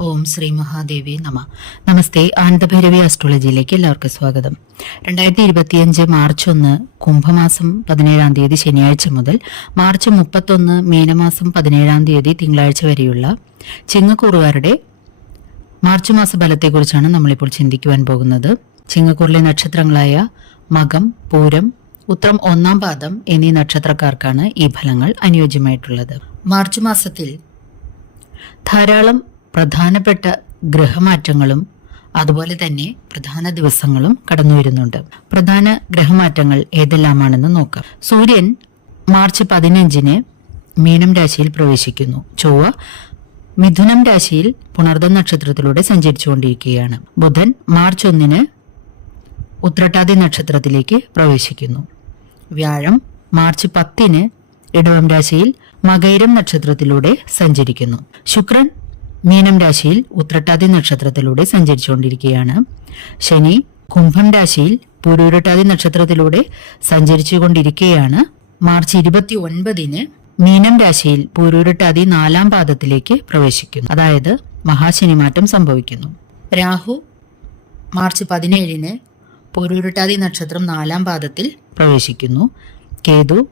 ഓം ശ്രീ മഹാദേവി നമ. നമസ്തേ ആനന്ദഭൈരവി ആസ്ട്രോളജിയിലേക്ക് എല്ലാവർക്കും സ്വാഗതം. രണ്ടായിരത്തി ഇരുപത്തിയഞ്ച് മാർച്ച് ഒന്ന് കുംഭമാസം പതിനേഴാം തീയതി ശനിയാഴ്ച മുതൽ മാർച്ച് മുപ്പത്തൊന്ന് മീനമാസം പതിനേഴാം തീയതി തിങ്കളാഴ്ച വരെയുള്ള ചിങ്ങക്കൂറുകാരുടെ മാർച്ച് മാസ ഫലത്തെക്കുറിച്ചാണ് നമ്മളിപ്പോൾ ചിന്തിക്കുവാൻ പോകുന്നത്. ചിങ്ങക്കൂറിലെ നക്ഷത്രങ്ങളായ മകം പൂരം ഉത്രം ഒന്നാം പാദം എന്നീ നക്ഷത്രക്കാർക്കാണ് ഈ ഫലങ്ങൾ അനുയോജ്യമായിട്ടുള്ളത്. മാർച്ച് മാസത്തിൽ ധാരാളം പ്രധാനപ്പെട്ട ഗ്രഹമാറ്റങ്ങളും അതുപോലെ തന്നെ പ്രധാന ദിവസങ്ങളും കടന്നു വരുന്നുണ്ട്. പ്രധാന ഗ്രഹമാറ്റങ്ങൾ ഏതെല്ലാമാണെന്ന് നോക്കാം. സൂര്യൻ മാർച്ച് പതിനഞ്ചിന് മീനം രാശിയിൽ പ്രവേശിക്കുന്നു. ചൊവ്വ മിഥുനം രാശിയിൽ പുണർദ നക്ഷത്രത്തിലൂടെ സഞ്ചരിച്ചുകൊണ്ടിരിക്കുകയാണ്. ബുധൻ മാർച്ച് ഒന്നിന് ഉത്രട്ടാതി നക്ഷത്രത്തിലേക്ക് പ്രവേശിക്കുന്നു. വ്യാഴം മാർച്ച് പത്തിന് ഇടവം രാശിയിൽ മകൈരം നക്ഷത്രത്തിലൂടെ സഞ്ചരിക്കുന്നു. ശുക്രൻ മീനം രാശിയിൽ ഉത്രട്ടാതി നക്ഷത്രത്തിലൂടെ സഞ്ചരിച്ചുകൊണ്ടിരിക്കുകയാണ്. ശനി കുംഭം രാശിയിൽ പൂരൂരട്ടാതി നക്ഷത്രത്തിലൂടെ സഞ്ചരിച്ചുകൊണ്ടിരിക്കുകയാണ്. മാർച്ച് ഇരുപത്തി ഒൻപതിന് മീനം രാശിയിൽ പൂരൂരട്ടാതി നാലാം പാദത്തിലേക്ക് പ്രവേശിക്കുന്നു. അതായത് മഹാശനിമാറ്റം സംഭവിക്കുന്നു. രാഹു മാർച്ച് പതിനേഴിന് പൊരുരുട്ടാതി നക്ഷത്രം നാലാം പാദത്തിൽ പ്രവേശിക്കുന്നു. കേതു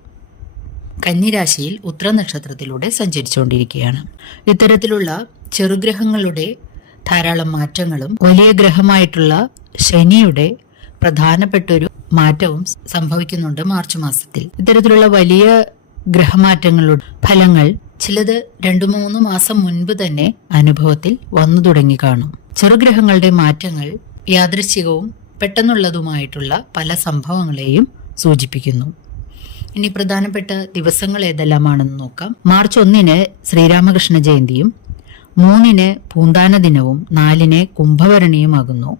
കന്നിരാശിയിൽ ഉത്ര നക്ഷത്രത്തിലൂടെ സഞ്ചരിച്ചുകൊണ്ടിരിക്കുകയാണ്. ഇത്തരത്തിലുള്ള ചെറുഗ്രഹങ്ങളുടെ ധാരാളം മാറ്റങ്ങളും വലിയ ഗ്രഹമായിട്ടുള്ള ശനിയുടെ പ്രധാനപ്പെട്ട ഒരു മാറ്റവും സംഭവിക്കുന്നുണ്ട് മാർച്ച് മാസത്തിൽ. ഇത്തരത്തിലുള്ള വലിയ ഗ്രഹമാറ്റങ്ങളുടെ ഫലങ്ങൾ ചിലത് രണ്ടു മൂന്ന് മാസം മുൻപ് തന്നെ അനുഭവത്തിൽ വന്നു തുടങ്ങി കാണും. ചെറുഗ്രഹങ്ങളുടെ മാറ്റങ്ങൾ യാദൃശ്ചികവും പെട്ടെന്നുള്ളതുമായിട്ടുള്ള പല സംഭവങ്ങളെയും സൂചിപ്പിക്കുന്നു. ഇനി പ്രധാനപ്പെട്ട ദിവസങ്ങൾ ഏതെല്ലാമാണെന്ന് നോക്കാം. മാർച്ച് ഒന്നിന് ശ്രീരാമകൃഷ്ണ ജയന്തിയും മൂന്നിന് പൂന്താന ദിനവും നാലിന് കുംഭഭരണിയുമാകുന്നു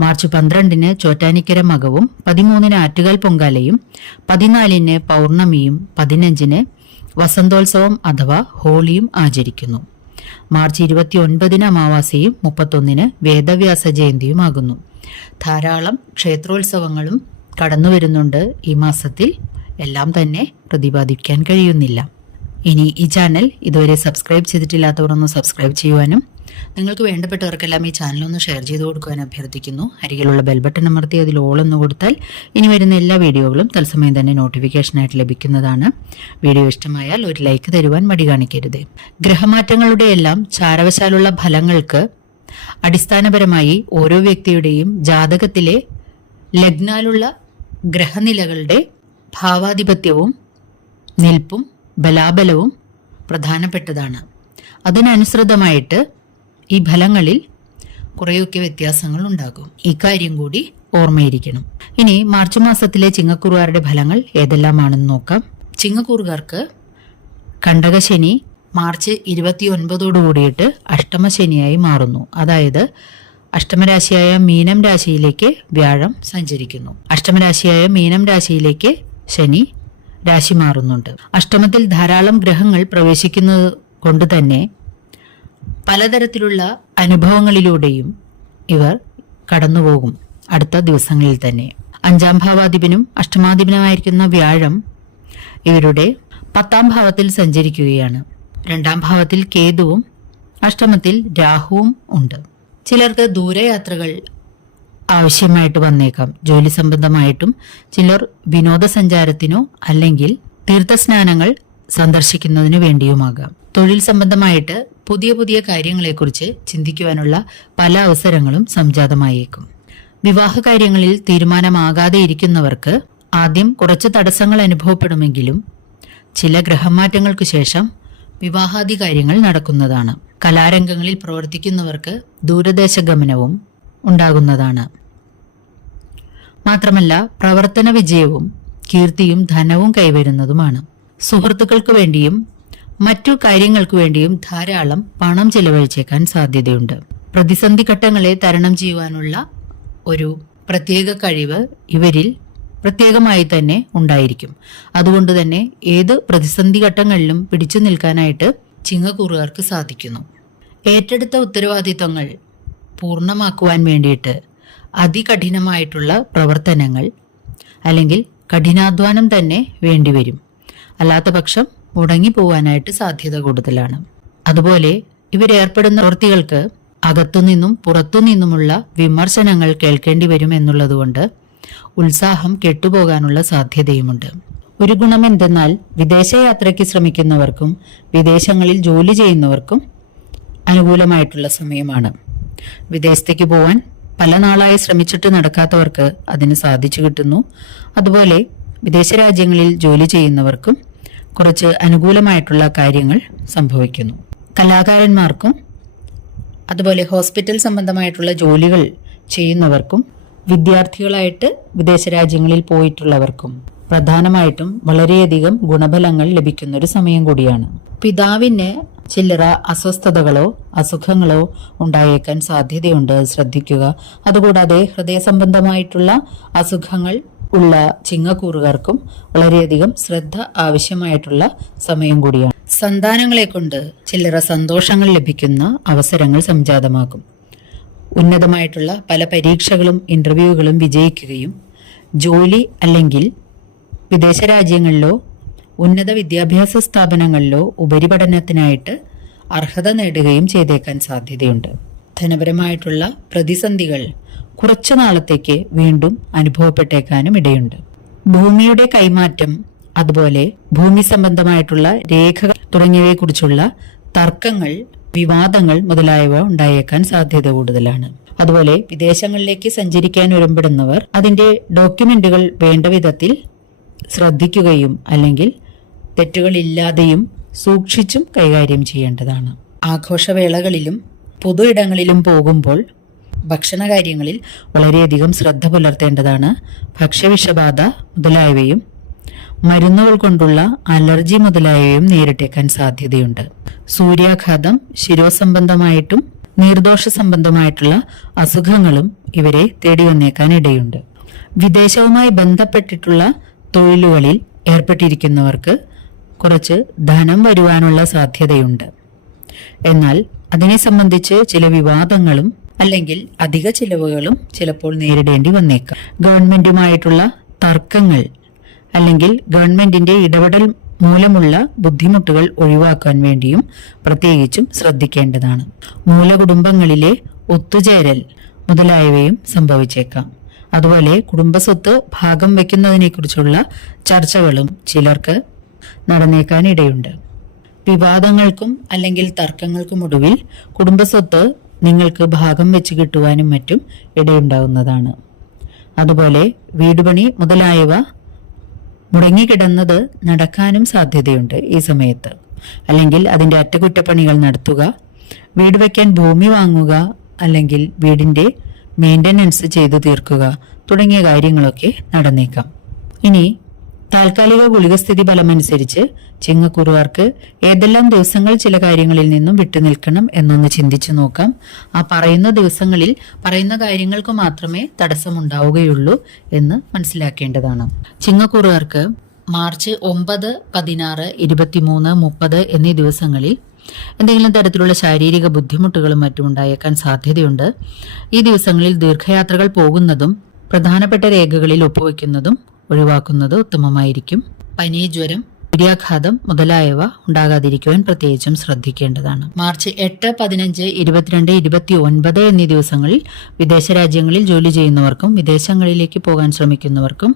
മാർച്ച് പന്ത്രണ്ടിന് ചോറ്റാനിക്കര മകവും പതിമൂന്നിന് ആറ്റുകാൽ പൊങ്കാലയും പതിനാലിന് പൗർണമിയും പതിനഞ്ചിന് വസന്തോത്സവം അഥവാ ഹോളിയും ആചരിക്കുന്നു. മാർച്ച് ഇരുപത്തി ഒൻപതിന് അമാവാസിയും മുപ്പത്തൊന്നിന് വേദവ്യാസ ജയന്തിയുമാകുന്നു. ധാരാളം ക്ഷേത്രോത്സവങ്ങളും കടന്നു വരുന്നുണ്ട് ഈ മാസത്തിൽ. എല്ലാം തന്നെ പ്രതിപാദിക്കാൻ കഴിയുന്നില്ല. ഇനി ഈ ചാനൽ ഇതുവരെ സബ്സ്ക്രൈബ് ചെയ്തിട്ടില്ലാത്തവർ ഒന്ന് സബ്സ്ക്രൈബ് ചെയ്യുവാനും നിങ്ങൾക്ക് വേണ്ടപ്പെട്ടവർക്കെല്ലാം ഈ ചാനൽ ഒന്ന് ഷെയർ ചെയ്ത് കൊടുക്കുവാൻ അഭ്യർത്ഥിക്കുന്നു. അരികിലുള്ള ബെൽ ബട്ടൺ അമർത്തി അതിൽ ഓൾ എന്ന് കൊടുത്താൽ ഇനി വരുന്ന എല്ലാ വീഡിയോകളും തത്സമയം തന്നെ നോട്ടിഫിക്കേഷനായിട്ട് ലഭിക്കുന്നതാണ്. വീഡിയോ ഇഷ്ടമായാൽ ഒരു ലൈക്ക് തരുവാൻ മടി കാണിക്കരുത്. ഗ്രഹമാറ്റങ്ങളുടെ എല്ലാം ചാരവശാലുള്ള ഫലങ്ങൾക്ക് അടിസ്ഥാനപരമായി ഓരോ വ്യക്തിയുടെയും ജാതകത്തിലെ ലഗ്നാലുള്ള ഗ്രഹനിലകളുടെ ഭാവാധിപത്യവും നിൽപ്പും ബലാബലവും പ്രധാനപ്പെട്ടതാണ്. അതിനനുസൃതമായിട്ട് ഈ ഫലങ്ങളിൽ കുറേയൊക്കെ വ്യത്യാസങ്ങൾ ഉണ്ടാകും. ഇക്കാര്യം കൂടി ഓർമ്മയിരിക്കണം. ഇനി മാർച്ച് മാസത്തിലെ ചിങ്ങക്കുറുകാരുടെ ഫലങ്ങൾ ഏതെല്ലാമാണെന്ന് നോക്കാം. ചിങ്ങക്കൂറുകാർക്ക് കണ്ടകശനി മാർച്ച് ഇരുപത്തി ഒൻപതോടു കൂടിയിട്ട് അഷ്ടമശനിയായി മാറുന്നു. അതായത് അഷ്ടമരാശിയായ മീനം രാശിയിലേക്ക് വ്യാഴം സഞ്ചരിക്കുന്നു. അഷ്ടമരാശിയായ മീനം രാശിയിലേക്ക് ശനി രാശി മാറുന്നുണ്ട്. അഷ്ടമത്തിൽ ധാരാളം ഗ്രഹങ്ങൾ പ്രവേശിക്കുന്നത് കൊണ്ട് തന്നെ പലതരത്തിലുള്ള അനുഭവങ്ങളിലൂടെയും ഇവർ കടന്നുപോകും അടുത്ത ദിവസങ്ങളിൽ തന്നെ. അഞ്ചാം ഭാവാധിപനും അഷ്ടമാധിപനുമായിരിക്കുന്ന വ്യാഴം ഇവരുടെ പത്താം ഭാവത്തിൽ സഞ്ചരിക്കുകയാണ്. രണ്ടാം ഭാവത്തിൽ കേതുവും അഷ്ടമത്തിൽ രാഹുവും ഉണ്ട്. ചിലർക്ക് ദൂരയാത്രകൾ ആവശ്യമായിട്ട് വന്നേക്കാം. ജോലി സംബന്ധമായിട്ടും ചിലർ വിനോദസഞ്ചാരത്തിനോ അല്ലെങ്കിൽ തീർത്ഥസ്നാനങ്ങൾ സന്ദർശിക്കുന്നതിനു വേണ്ടിയുമാകാം. തൊഴിൽ സംബന്ധമായിട്ട് പുതിയ പുതിയ കാര്യങ്ങളെക്കുറിച്ച് ചിന്തിക്കുവാനുള്ള പല അവസരങ്ങളും സംജാതമായേക്കും. വിവാഹ കാര്യങ്ങളിൽ തീരുമാനമാകാതെ ഇരിക്കുന്നവർക്ക് ആദ്യം കുറച്ച് തടസ്സങ്ങൾ അനുഭവപ്പെടുമെങ്കിലും ചില ഗ്രഹമാറ്റങ്ങൾക്ക് ശേഷം വിവാഹാദി കാര്യങ്ങൾ നടക്കുന്നതാണ്. കലാരംഗങ്ങളിൽ പ്രവർത്തിക്കുന്നവർക്ക് ദൂരദേശ ഗമനവും ഉണ്ടാകുന്നതാണ്. മാത്രമല്ല പ്രവർത്തന വിജയവും കീർത്തിയും ധനവും കൈവരുന്നതുമാണ്. സുഹൃത്തുക്കൾക്ക് വേണ്ടിയും മറ്റു കാര്യങ്ങൾക്ക് വേണ്ടിയും ധാരാളം പണം ചെലവഴിച്ചേക്കാൻ സാധ്യതയുണ്ട്. പ്രതിസന്ധി ഘട്ടങ്ങളെ തരണം ചെയ്യുവാനുള്ള ഒരു പ്രത്യേക കഴിവ് ഇവരിൽ പ്രത്യേകമായി തന്നെ ഉണ്ടായിരിക്കും. അതുകൊണ്ട് തന്നെ ഏത് പ്രതിസന്ധി ഘട്ടങ്ങളിലും പിടിച്ചു നിൽക്കാനായിട്ട് ചിങ്ങക്കൂറുകാർക്ക് സാധിക്കുന്നു. ഏറ്റെടുത്ത ഉത്തരവാദിത്തങ്ങൾ പൂർണമാക്കുവാൻ വേണ്ടിയിട്ട് അതികഠിനമായിട്ടുള്ള പ്രവർത്തനങ്ങൾ അല്ലെങ്കിൽ കഠിനാധ്വാനം തന്നെ വേണ്ടിവരും. അല്ലാത്ത പക്ഷം മുടങ്ങിപ്പോവാനായിട്ട് സാധ്യത കൂടുതലാണ്. അതുപോലെ ഇവരേർപ്പെടുന്ന പ്രവൃത്തികൾക്ക് അകത്തുനിന്നും പുറത്തുനിന്നുമുള്ള വിമർശനങ്ങൾ കേൾക്കേണ്ടി വരും എന്നുള്ളതുകൊണ്ട് ഉത്സാഹം കെട്ടുപോകാനുള്ള സാധ്യതയുമുണ്ട്. ഒരു ഗുണം എന്തെന്നാൽ വിദേശയാത്രയ്ക്ക് ശ്രമിക്കുന്നവർക്കും വിദേശങ്ങളിൽ ജോലി ചെയ്യുന്നവർക്കും അനുകൂലമായിട്ടുള്ള സമയമാണ്. വിദേശത്തേക്ക് പോവാൻ പല നാളായി ശ്രമിച്ചിട്ട് നടക്കാത്തവർക്ക് അതിന് സാധിച്ചു കിട്ടുന്നു. അതുപോലെ വിദേശ രാജ്യങ്ങളിൽ ജോലി ചെയ്യുന്നവർക്കും കുറച്ച് അനുകൂലമായിട്ടുള്ള കാര്യങ്ങൾ സംഭവിക്കുന്നു. കലാകാരന്മാർക്കും അതുപോലെ ഹോസ്പിറ്റൽ സംബന്ധമായിട്ടുള്ള ജോലികൾ ചെയ്യുന്നവർക്കും വിദ്യാർത്ഥികളായിട്ട് വിദേശ രാജ്യങ്ങളിൽ പോയിട്ടുള്ളവർക്കും പ്രധാനമായിട്ടും വളരെയധികം ഗുണഫലങ്ങൾ ലഭിക്കുന്ന ഒരു സമയം കൂടിയാണ്. പിതാവിന് ചില്ലറ അസ്വസ്ഥതകളോ അസുഖങ്ങളോ ഉണ്ടായേക്കാൻ സാധ്യതയുണ്ട്. ശ്രദ്ധിക്കുക. അതുകൂടാതെ ഹൃദയ സംബന്ധമായിട്ടുള്ള അസുഖങ്ങൾ ഉള്ള ചിങ്ങക്കൂറുകാർക്കും വളരെയധികം ശ്രദ്ധ ആവശ്യമായിട്ടുള്ള സമയം കൂടിയാണ്. സന്താനങ്ങളെ കൊണ്ട് ചില്ലറ സന്തോഷങ്ങൾ ലഭിക്കുന്ന അവസരങ്ങൾ സംജാതമാകും ഉന്നതമായിട്ടുള്ള പല പരീക്ഷകളും ഇന്റർവ്യൂകളും വിജയിക്കുകയും ജോലി അല്ലെങ്കിൽ വിദേശ രാജ്യങ്ങളിലോ ഉന്നത വിദ്യാഭ്യാസ സ്ഥാപനങ്ങളിലോ ഉപരിപഠനത്തിനായിട്ട് അർഹത നേടുകയും ചെയ്തേക്കാൻ സാധ്യതയുണ്ട്. ധനപരമായിട്ടുള്ള പ്രതിസന്ധികൾ കുറച്ചു നാളത്തേക്ക് വീണ്ടും അനുഭവപ്പെട്ടേക്കാനും ഇടയുണ്ട്. ഭൂമിയുടെ കൈമാറ്റം അതുപോലെ ഭൂമി സംബന്ധമായിട്ടുള്ള രേഖകൾ തുടങ്ങിയവയെക്കുറിച്ചുള്ള തർക്കങ്ങൾ വിവാദങ്ങൾ മുതലായവ ഉണ്ടായേക്കാൻ സാധ്യത കൂടുതലാണ്. അതുപോലെ വിദേശങ്ങളിലേക്ക് സഞ്ചരിക്കാൻ ഒരുമ്പെടുന്നവർ അതിന്റെ ഡോക്യുമെന്റുകൾ വേണ്ട വിധത്തിൽ ശ്രദ്ധിക്കുകയും അല്ലെങ്കിൽ തെറ്റുകളില്ലാതെയും സൂക്ഷിച്ചും കൈകാര്യം ചെയ്യേണ്ടതാണ്. ആഘോഷവേളകളിലും പൊതു ഇടങ്ങളിലും പോകുമ്പോൾ ഭക്ഷണകാര്യങ്ങളിൽ വളരെയധികം ശ്രദ്ധ പുലർത്തേണ്ടതാണ്. ഭക്ഷ്യവിഷബാധ മുതലായവയും മരുന്നുകൾ കൊണ്ടുള്ള അലർജി മുതലായവയും നേരിട്ടേക്കാൻ സാധ്യതയുണ്ട്. സൂര്യാഘാതം ശിരോസംബന്ധമായിട്ടും നീർദോഷ സംബന്ധമായിട്ടുള്ള അസുഖങ്ങളും ഇവരെ തേടി വന്നേക്കാൻ ഇടയുണ്ട് വിദേശവുമായി ബന്ധപ്പെട്ടിട്ടുള്ള തൊഴിലുകളിൽ ഏർപ്പെട്ടിരിക്കുന്നവർക്ക് കുറച്ച് ധനം വരുവാനുള്ള സാധ്യതയുണ്ട്. എന്നാൽ അതിനെ സംബന്ധിച്ച് ചില വിവാദങ്ങളും അല്ലെങ്കിൽ അധിക ചിലവുകളും ചിലപ്പോൾ നേരിടേണ്ടി വന്നേക്കാം. ഗവൺമെന്റുമായിട്ടുള്ള തർക്കങ്ങൾ അല്ലെങ്കിൽ ഗവൺമെന്റിന്റെ ഇടപെടൽ മൂലമുള്ള ബുദ്ധിമുട്ടുകൾ ഒഴിവാക്കാൻ വേണ്ടിയും പ്രത്യേകിച്ചും ശ്രദ്ധിക്കേണ്ടതാണ്. മൂലകുടുംബങ്ങളിലെ ഒത്തുചേരൽ മുതലായവയും സംഭവിച്ചേക്കാം. അതുപോലെ കുടുംബസ്വത്ത് ഭാഗം വയ്ക്കുന്നതിനെക്കുറിച്ചുള്ള ചർച്ചകളും ചിലർക്ക് നടന്നേക്കാൻ ഇടയുണ്ട് വിവാദങ്ങൾക്കും അല്ലെങ്കിൽ തർക്കങ്ങൾക്കും ഒടുവിൽ കുടുംബസ്വത്ത് നിങ്ങൾക്ക് ഭാഗം വെച്ച് കിട്ടുവാനും മറ്റും ഇടയുണ്ടാവുന്നതാണ്. അതുപോലെ വീടുപണി മുതലായവ മുടങ്ങിക്കിടന്നത് നടക്കാനും സാധ്യതയുണ്ട് ഈ സമയത്ത്. അല്ലെങ്കിൽ അതിന്റെ അറ്റകുറ്റപ്പണികൾ നടത്തുക വീട് വയ്ക്കാൻ ഭൂമി വാങ്ങുക അല്ലെങ്കിൽ വീടിന്റെ മെയിന്റനൻസ് ചെയ്തു തീർക്കുക തുടങ്ങിയ കാര്യങ്ങളൊക്കെ നടന്നേക്കാം. ഇനി താൽക്കാലിക ഗുളികസ്ഥിതി ഫലമനുസരിച്ച് ചിങ്ങക്കുറുവാർക്ക് ഏതെല്ലാം ദിവസങ്ങൾ ചില കാര്യങ്ങളിൽ നിന്നും വിട്ടുനിൽക്കണം എന്നൊന്ന് ചിന്തിച്ചു നോക്കാം. ആ പറയുന്ന ദിവസങ്ങളിൽ പറയുന്ന കാര്യങ്ങൾക്ക് മാത്രമേ തടസ്സമുണ്ടാവുകയുള്ളൂ എന്ന് മനസ്സിലാക്കേണ്ടതാണ്. ചിങ്ങക്കുറുവാർക്ക് മാർച്ച് ഒമ്പത് പതിനാറ് ഇരുപത്തിമൂന്ന് മുപ്പത് എന്നീ ദിവസങ്ങളിൽ എന്തെങ്കിലും തരത്തിലുള്ള ശാരീരിക ബുദ്ധിമുട്ടുകളും മറ്റും ഉണ്ടായേക്കാൻ സാധ്യതയുണ്ട്. ഈ ദിവസങ്ങളിൽ ദീർഘയാത്രകൾ പോകുന്നതും പ്രധാനപ്പെട്ട രേഖകളിൽ ഒപ്പുവെക്കുന്നതും ഒഴിവാക്കുന്നത് ഉത്തമമായിരിക്കും. പനി ജ്വരം സൂര്യാഘാതം മുതലായവ ഉണ്ടാകാതിരിക്കുവാൻ പ്രത്യേകിച്ചും ശ്രദ്ധിക്കേണ്ടതാണ്. മാർച്ച് എട്ട് പതിനഞ്ച് ഇരുപത്തിരണ്ട് ഇരുപത്തി ഒൻപത് എന്നീ ദിവസങ്ങളിൽ വിദേശ രാജ്യങ്ങളിൽ ജോലി ചെയ്യുന്നവർക്കും വിദേശങ്ങളിലേക്ക് പോകാൻ ശ്രമിക്കുന്നവർക്കും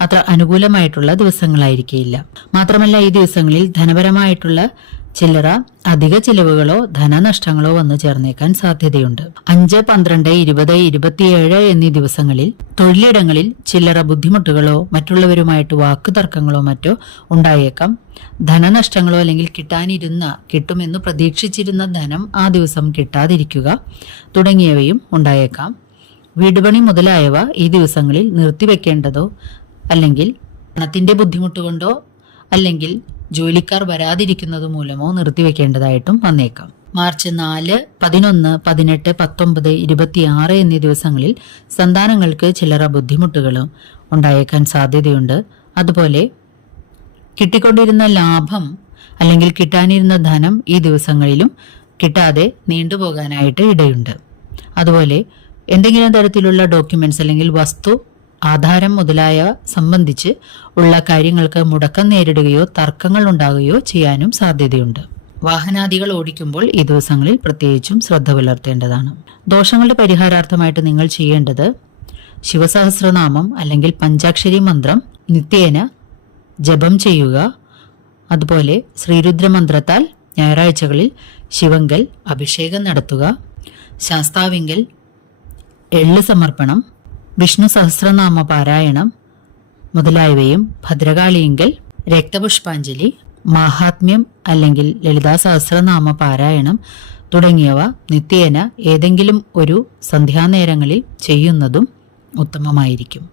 അത്ര അനുകൂലമായിട്ടുള്ള ദിവസങ്ങളായിരിക്കില്ല മാത്രമല്ല ഈ ദിവസങ്ങളിൽ ധനപരമായിട്ടുള്ള ചില്ലറ അധിക ചിലവുകളോ ധനനഷ്ടങ്ങളോ വന്നു ചേർന്നേക്കാൻ സാധ്യതയുണ്ട്. അഞ്ച് പന്ത്രണ്ട് ഇരുപത് ഇരുപത്തിയേഴ് എന്നീ ദിവസങ്ങളിൽ തൊഴിലിടങ്ങളിൽ ചില്ലറ ബുദ്ധിമുട്ടുകളോ മറ്റുള്ളവരുമായിട്ട് വാക്കുതർക്കങ്ങളോ മറ്റോ ഉണ്ടായേക്കാം. ധനനഷ്ടങ്ങളോ അല്ലെങ്കിൽ കിട്ടാനിരുന്ന കിട്ടുമെന്ന് പ്രതീക്ഷിച്ചിരുന്ന ധനം ആ ദിവസം കിട്ടാതിരിക്കുക തുടങ്ങിയവയും ഉണ്ടായേക്കാം. വീടുപണി മുതലായവ ഈ ദിവസങ്ങളിൽ നിർത്തിവെക്കേണ്ടതോ അല്ലെങ്കിൽ പണത്തിന്റെ ബുദ്ധിമുട്ട് കൊണ്ടോ അല്ലെങ്കിൽ ജോലിക്കാർ വരാതിരിക്കുന്നത് മൂലമോ നിർത്തിവെക്കേണ്ടതായിട്ടും വന്നേക്കാം. മാർച്ച് നാല് പതിനൊന്ന് പതിനെട്ട് പത്തൊമ്പത് ഇരുപത്തിയാറ് എന്നീ ദിവസങ്ങളിൽ സന്താനങ്ങൾക്ക് ചില്ലറ ബുദ്ധിമുട്ടുകളും ഉണ്ടായേക്കാൻ സാധ്യതയുണ്ട്. അതുപോലെ കിട്ടിക്കൊണ്ടിരുന്ന ലാഭം അല്ലെങ്കിൽ കിട്ടാനിരുന്ന ധനം ഈ ദിവസങ്ങളിലും കിട്ടാതെ നീണ്ടുപോകാനായിട്ട് ഇടയുണ്ട്. അതുപോലെ എന്തെങ്കിലും തരത്തിലുള്ള ഡോക്യുമെന്റ്സ് അല്ലെങ്കിൽ വസ്തു ആധാരം മുതലായ സംബന്ധിച്ച് ഉള്ള കാര്യങ്ങൾക്ക് മുടക്കം നേരിടുകയോ തർക്കങ്ങൾ ഉണ്ടാകുകയോ ചെയ്യാനും സാധ്യതയുണ്ട്. വാഹനാദികൾ ഓടിക്കുമ്പോൾ ഈ ദിവസങ്ങളിൽ പ്രത്യേകിച്ചും ശ്രദ്ധ പുലർത്തേണ്ടതാണ്. ദോഷങ്ങളുടെ പരിഹാരാർത്ഥമായിട്ട് നിങ്ങൾ ചെയ്യേണ്ടത് ശിവസഹസ്രനാമം അല്ലെങ്കിൽ പഞ്ചാക്ഷരി മന്ത്രം നിത്യേന ജപം ചെയ്യുക. അതുപോലെ ശ്രീരുദ്രമന്ത്രത്താൽ ഞായറാഴ്ചകളിൽ ശിവങ്കൽ അഭിഷേകം നടത്തുക. ശാസ്താവിങ്കൽ എള്ള് സമർപ്പണം വിഷ്ണു സഹസ്രനാമ പാരായണം മുതലായവയും ഭദ്രകാളിയെങ്കിൽ രക്തപുഷ്പാഞ്ജലി മാഹാത്മ്യം അല്ലെങ്കിൽ ലളിതാ സഹസ്രനാമ പാരായണം തുടങ്ങിയവ നിത്യേന ഏതെങ്കിലും ഒരു സന്ധ്യാനേരങ്ങളിൽ ചെയ്യുന്നതും ഉത്തമമായിരിക്കും.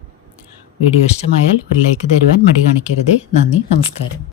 വീഡിയോ ഇഷ്ടമായാൽ ഒരു ലൈക്ക് തരുവാൻ മടി കാണിക്കരുതേ. നന്ദി നമസ്കാരം.